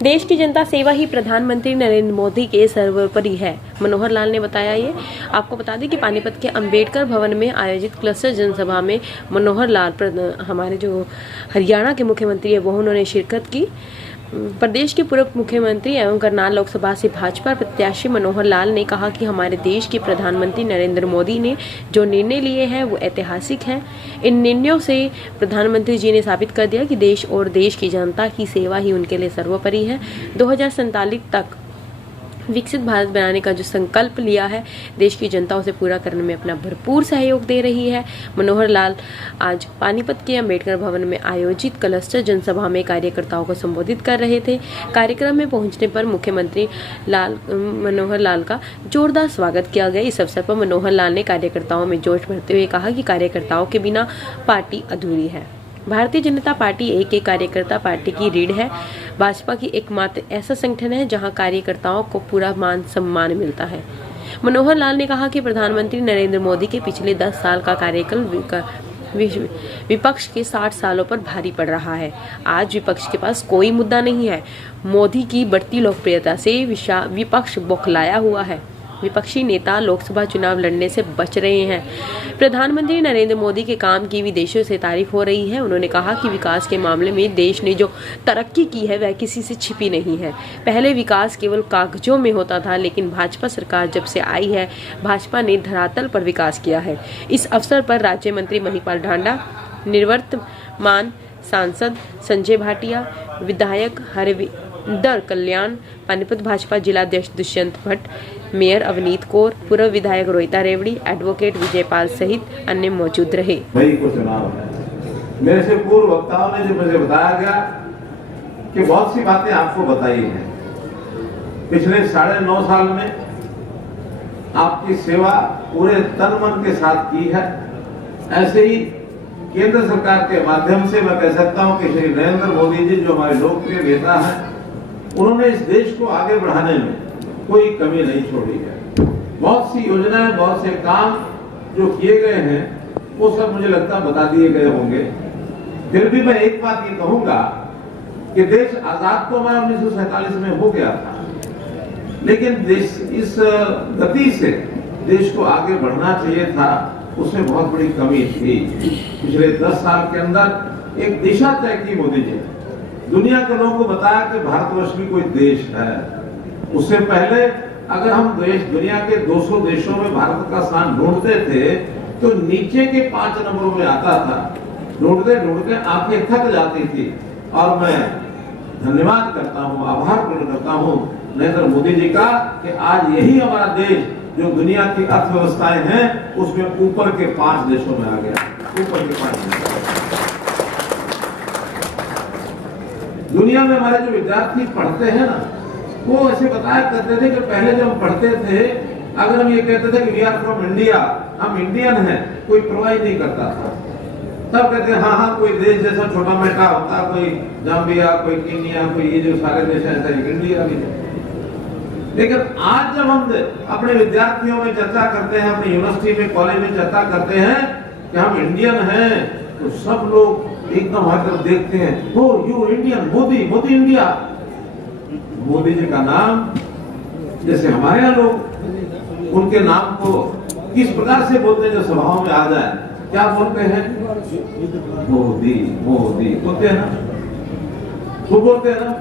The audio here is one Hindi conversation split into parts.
देश की जनता सेवा ही प्रधानमंत्री नरेंद्र मोदी के सर्वोपरि है। मनोहर लाल ने बताया। ये आपको बता दें कि पानीपत के अंबेडकर भवन में आयोजित क्लस्टर जनसभा में मनोहर लाल हमारे जो हरियाणा के मुख्यमंत्री है वो उन्होंने शिरकत की। प्रदेश के पूर्व मुख्यमंत्री एवं करनाल लोकसभा से भाजपा प्रत्याशी मनोहर लाल ने कहा कि हमारे देश के प्रधानमंत्री नरेंद्र मोदी ने जो निर्णय लिए हैं वो ऐतिहासिक हैं। इन निर्णयों से प्रधानमंत्री जी ने साबित कर दिया कि देश और देश की जनता की सेवा ही उनके लिए सर्वोपरि है। 2047 तक विकसित भारत बनाने का जो संकल्प लिया है, देश की जनता उसे पूरा करने में अपना भरपूर सहयोग दे रही है। मनोहर लाल आज पानीपत के अंबेडकर भवन में आयोजित क्लस्टर जनसभा में कार्यकर्ताओं को संबोधित कर रहे थे। कार्यक्रम में पहुंचने पर मुख्यमंत्री मनोहर लाल का जोरदार स्वागत किया गया। इस अवसर पर मनोहर लाल ने कार्यकर्ताओं में जोश भरते हुए कहा कि कार्यकर्ताओं के बिना पार्टी अधूरी है। भारतीय जनता पार्टी एक कार्यकर्ता पार्टी की रीढ़ है। भाजपा की एकमात्र ऐसा संगठन है जहां कार्यकर्ताओं को पूरा मान सम्मान मिलता है। मनोहर लाल ने कहा कि प्रधानमंत्री नरेंद्र मोदी के पिछले 10 साल का कार्यकाल विपक्ष के 60 सालों पर भारी पड़ रहा है। आज विपक्ष के पास कोई मुद्दा नहीं है। मोदी की बढ़ती लोकप्रियता से विपक्ष बौखलाया हुआ है। विपक्षी नेता लोकसभा चुनाव लड़ने से बच रहे हैं। प्रधानमंत्री नरेंद्र मोदी के काम की विदेशों से तारीफ हो रही है। उन्होंने कहा कि विकास के मामले में देश ने जो तरक्की की है वह किसी से छिपी नहीं है। पहले विकास केवल कागजों में होता था, लेकिन भाजपा सरकार जब से आई है, भाजपा ने धरातल पर विकास किया है। इस अवसर पर राज्य मंत्री महिपाल ढांडा, निवर्तमान सांसद संजय भाटिया, विधायक हरविंदर कल्याण, पानीपत भाजपा जिलाध्यक्ष दुष्यंत भट्ट, मेयर अवनीत कौर, पूर्व विधायक रोहिता रेवड़ी, एडवोकेट विजयपाल सहित अन्य मौजूद रहे। वही को चुनाव है। मेरे से पूर्व वक्ताओं ने जो मुझे बताया गया कि बहुत सी बातें आपको बताई हैं। पिछले 9.5 साल में आपकी सेवा पूरे तन मन के साथ की है। ऐसे ही केंद्र सरकार के माध्यम से मैं कह सकता हूं कि श्री नरेंद्र मोदी जी जो हमारे लोकप्रिय नेता हैं, उन्होंने इस देश को आगे बढ़ाने में कोई कमी नहीं छोड़ी है। बहुत सी योजनाएं, बहुत से काम जो किए गए हैं वो सब मुझे लगता है बता दिए गए होंगे। फिर भी मैं एक बात ये कहूंगा कि देश आजाद तो हमारा 1947 में हो गया था, लेकिन देश इस गति से देश को आगे बढ़ना चाहिए था, उसमें बहुत बड़ी कमी थी। पिछले 10 साल के अंदर एक दिशा तय की मोदी जी, दुनिया के लोगों को बताया कि भारतवर्ष भी कोई देश है। उससे पहले अगर हम दुनिया के 200 देशों में भारत का स्थान ढूंढते थे तो नीचे के 5 नंबरों में आता था। ढूंढते ढूंढते आंखें थक जाती थी। और मैं धन्यवाद करता हूँ, आभार प्रकट करता हूँ नरेंद्र मोदी जी का कि आज यही हमारा देश जो दुनिया की अर्थव्यवस्थाएं हैं उसमें ऊपर के 5 देशों में आ गया। ऊपर के 5 देशों। दुनिया में हमारे जो विद्यार्थी पढ़ते हैं ना, वो ऐसे बताया करते थे कि पहले जब हम पढ़ते थे, अगर हम ये कहते थे कि वी आर फ्रॉम इंडिया, हम इंडियन हैं, कोई परवाह नहीं करता था। तब कहते हाँ हाँ कोई देश जैसा छोटा मोटा होता, कोई जाम्बिया, कोई कीनिया, कोई ये जो सारे देश हैं, ऐसा इंडिया भी है। लेकिन आज जब हम अपने विद्यार्थियों में चर्चा करते हैं, अपनी यूनिवर्सिटी में, कॉलेज में चर्चा करते हैं कि हम इंडियन हैं, तो सब लोग एकदम हर तरफ देखते हैं, हो you Indian, Modi, Modi India. Modi ji का नाम जैसे हमारे यहाँ लोग उनके नाम को किस प्रकार से बोलते हैं, जो सभाओं में आ जाए, क्या बोलते हैं? मोदी, मोदी बोलते हैं ना, वो बोलते हैं ना,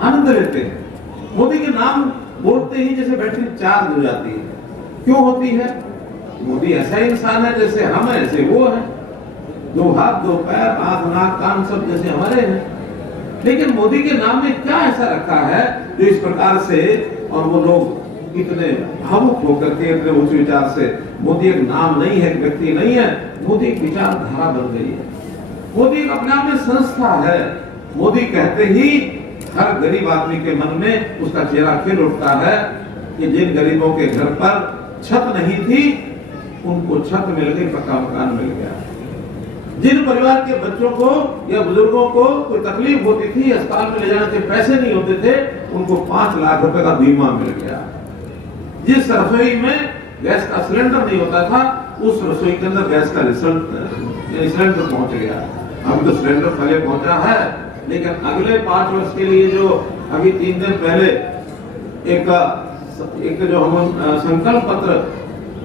आनंद लेते हैं। मोदी के नाम बोलते ही जैसे बैटरी चार्ज हो जाती है। क्यों होती है? मोदी ऐसा इंसान है जैसे हम हैं, ऐसे वो है। 2 हाथ 2 पैर, आंख नाक कान सब जैसे हमारे हैं। लेकिन मोदी के नाम में क्या ऐसा रखा है जो इस प्रकार से, और वो लोग इतने भावुक होकर के, इतने उच्च विचार से, मोदी एक नाम नहीं है, एक व्यक्ति नहीं है, मोदी एक विचारधारा बन गई है। मोदी एक अपने आप में संस्था है। मोदी कहते ही हर गरीब आदमी के मन में उसका चेहरा खिल उठता है कि जिन गरीबों के घर पर छत नहीं थी उनको छत मिल गई, पक्का मकान मिल गया। जिन परिवार के बच्चों को या बुजुर्गों को कोई तकलीफ होती थी, अस्पताल में ले जाने के पैसे नहीं होते थे, उनको 5 लाख रुपए का बीमा मिल गया। जिस रसोई में गैस का सिलेंडर नहीं होता था, उस रसोई के अंदर गैस का सिलेंडर पहुंच गया। अब तो सिलेंडर पहले पहुंचा है लेकिन अगले 5 वर्ष के लिए जो अभी 3 दिन पहले एक जो हम संकल्प पत्र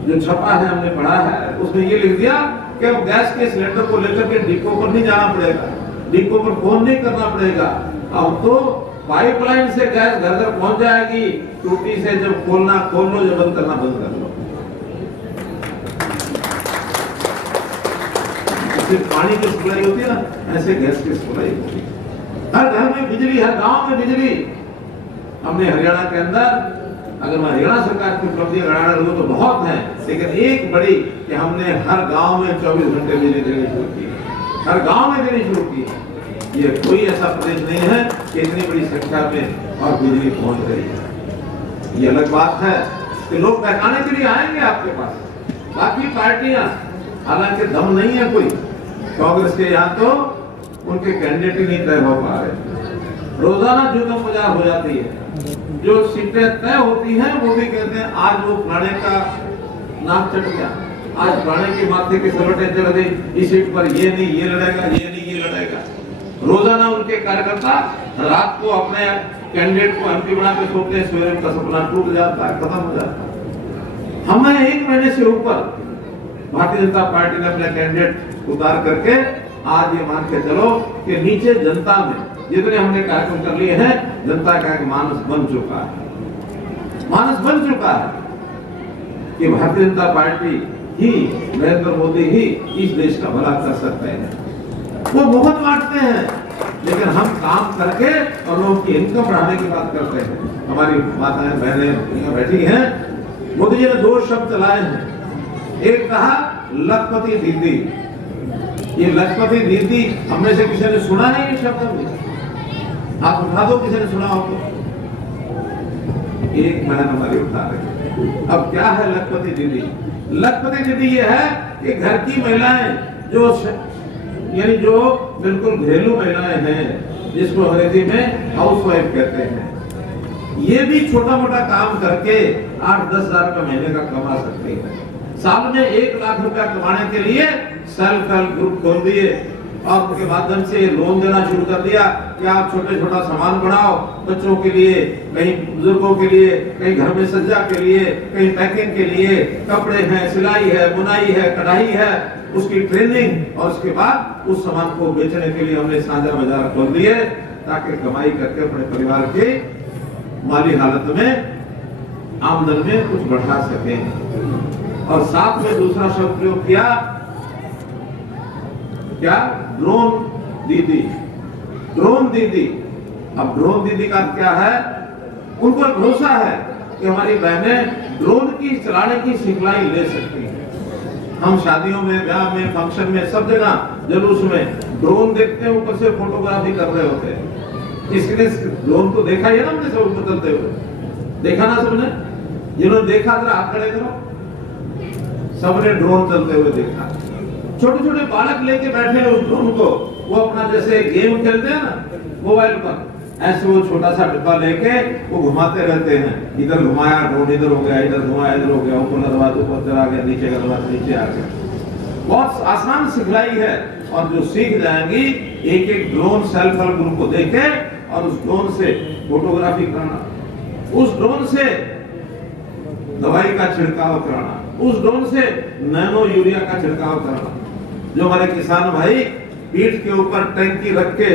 जो छपा है, हमने पढ़ा है, उसमें ये लिख दिया कि अब गैस के सिलेंडर को लेकर के डिपो पर नहीं जाना पड़ेगा, डिपो पर फोन नहीं करना पड़ेगा। अब तो पाइपलाइन से गैस घर घर पहुंच जाएगी। टूटी से जब खोलना खोल लो, जब बंद करना बंद कर लो। सिर्फ पानी की सप्लाई होती है ना, ऐसे गैस की सप्लाई होती है। हर घर में बिजली, हर गांव में बिजली। हमने हरियाणा के अंदर, अगर मैं हरियाणा सरकार की उपलब्धि गणाना लूं तो बहुत है, लेकिन एक बड़ी कि हमने हर गांव में 24 घंटे बिजली देनी शुरू की है, हर गांव में देनी शुरू की है। ये कोई ऐसा प्रदेश नहीं है कि इतनी बड़ी संख्या में और बिजली पहुंच रही है। ये अलग बात है कि लोग बहकाने के लिए आएंगे आपके पास। बाकी पार्टियां, हालांकि दम नहीं है कोई, कांग्रेस के यहाँ तो उनके कैंडिडेट ही नहीं तय हो पा रहे। रोजाना जुगम बाजार हो जाती है, जो सीटें तय होती हैं वो भी कहते हैं आज वो फलाने का नाक चढ़ गया, आज फलाने के माथे की सलवटें चढ़ गई, इस सीट पर ये नहीं ये लड़ेगा, ये नहीं ये लड़ेगा। रोजाना उनके कार्यकर्ता रात को अपने कैंडिडेट को एमपी बना के सोचते हैं, सवेरे का सपना टूट जाता है, खत्म हो जाता है। हमें 1 महीने से ऊपर भारतीय जनता पार्टी ने अपने कैंडिडेट उतार करके आज ये मान के चलो कि नीचे जनता में जितने हमने कार्यक्रम कर लिए हैं, जनता का एक मानस बन चुका है, मानस बन चुका है कि भारतीय जनता पार्टी ही, नरेंद्र मोदी ही इस देश का भला कर सकते हैं। वो बहुत बांटते हैं, लेकिन हम काम करके और लोगों की इनकम बढ़ाने की बात करते हैं। हमारी माताएं बहनें बैठी हैं, मोदी जी ने 2 शब्द चलाए हैं। एक कहा लखपति दीदी। ये लखपति दीदी हमने से किसी ने सुना है ये शब्द? में आप उठा दो, किसी ने सुना हो तो। एक बहन हमारी उठा रही। अब क्या है लखपति दीदी? लखपति दीदी ये है कि घर की महिलाएं जो यानी जो बिल्कुल घरेलू महिलाएं हैं, जिसको अंग्रेजी में हाउसवाइफ कहते हैं, ये भी छोटा मोटा काम करके 8-10 हजार का महीने का कमा सकती है। साल में 1 लाख रुपया कमाने के लिए सेल्फ हेल्प ग्रुप खोल दिए और उनके माध्यम से लोन देना शुरू कर दिया कि आप छोटा सामान बनाओ, बच्चों के लिए, कहीं बुजुर्गों के लिए, कहीं घर में सज्जा के लिए, कहीं पैकिंग के लिए, कपड़े हैं, सिलाई है, बुनाई है, कढ़ाई है, उसकी ट्रेनिंग, और उसके बाद उस सामान को बेचने के लिए हमने साझा बाजार खोल दिए ताकि कमाई करके अपने परिवार के माली हालत में, आमदन में कुछ बढ़ा सकें। और साथ में दूसरा शब्द प्रयोग किया, क्या? ड्रोन दीदी। ड्रोन दीदी। अब ड्रोन दीदी का क्या है? उनको भरोसा है कि हमारी बहनें ड्रोन की चलाने की सिखलाई ले सकती हैं। हम शादियों में, ब्याह में, फंक्शन में, सब जगह जुलूस में ड्रोन देखते हैं, ऊपर से फोटोग्राफी कर रहे होते हैं। इसलिए ड्रोन को देखा ही ना हमने सब बदलते हुए, देखा ना सबने? जिन्होंने देखा जरा हाथ खड़े करो। सबने ड्रोन चलते हुए देखा। छोटे छोटे बालक लेके बैठे हैं उस ड्रोन को, वो अपना जैसे गेम खेलते हैं ना मोबाइल पर, ऐसे वो छोटा सा डिब्बा लेके वो घुमाते रहते हैं। इधर घुमाया ड्रोन, इधर हो गया, इधर घुमाया, इधर हो गया, ऊपर दबा तो ऊपर चला गया, नीचे का दबा नीचे आ गया। बहुत आसान सिखलाई है। और जो सीख जाएंगी, एक एक ड्रोन सेल्फ हेल्प ग्रुप को देके और उस ड्रोन से फोटोग्राफी करना, उस ड्रोन से दवाई का छिड़काव कराना, उस ड्रोन से नैनो यूरिया का छिड़काव कराना। जो हमारे किसान भाई पीठ के ऊपर टैंकी रख के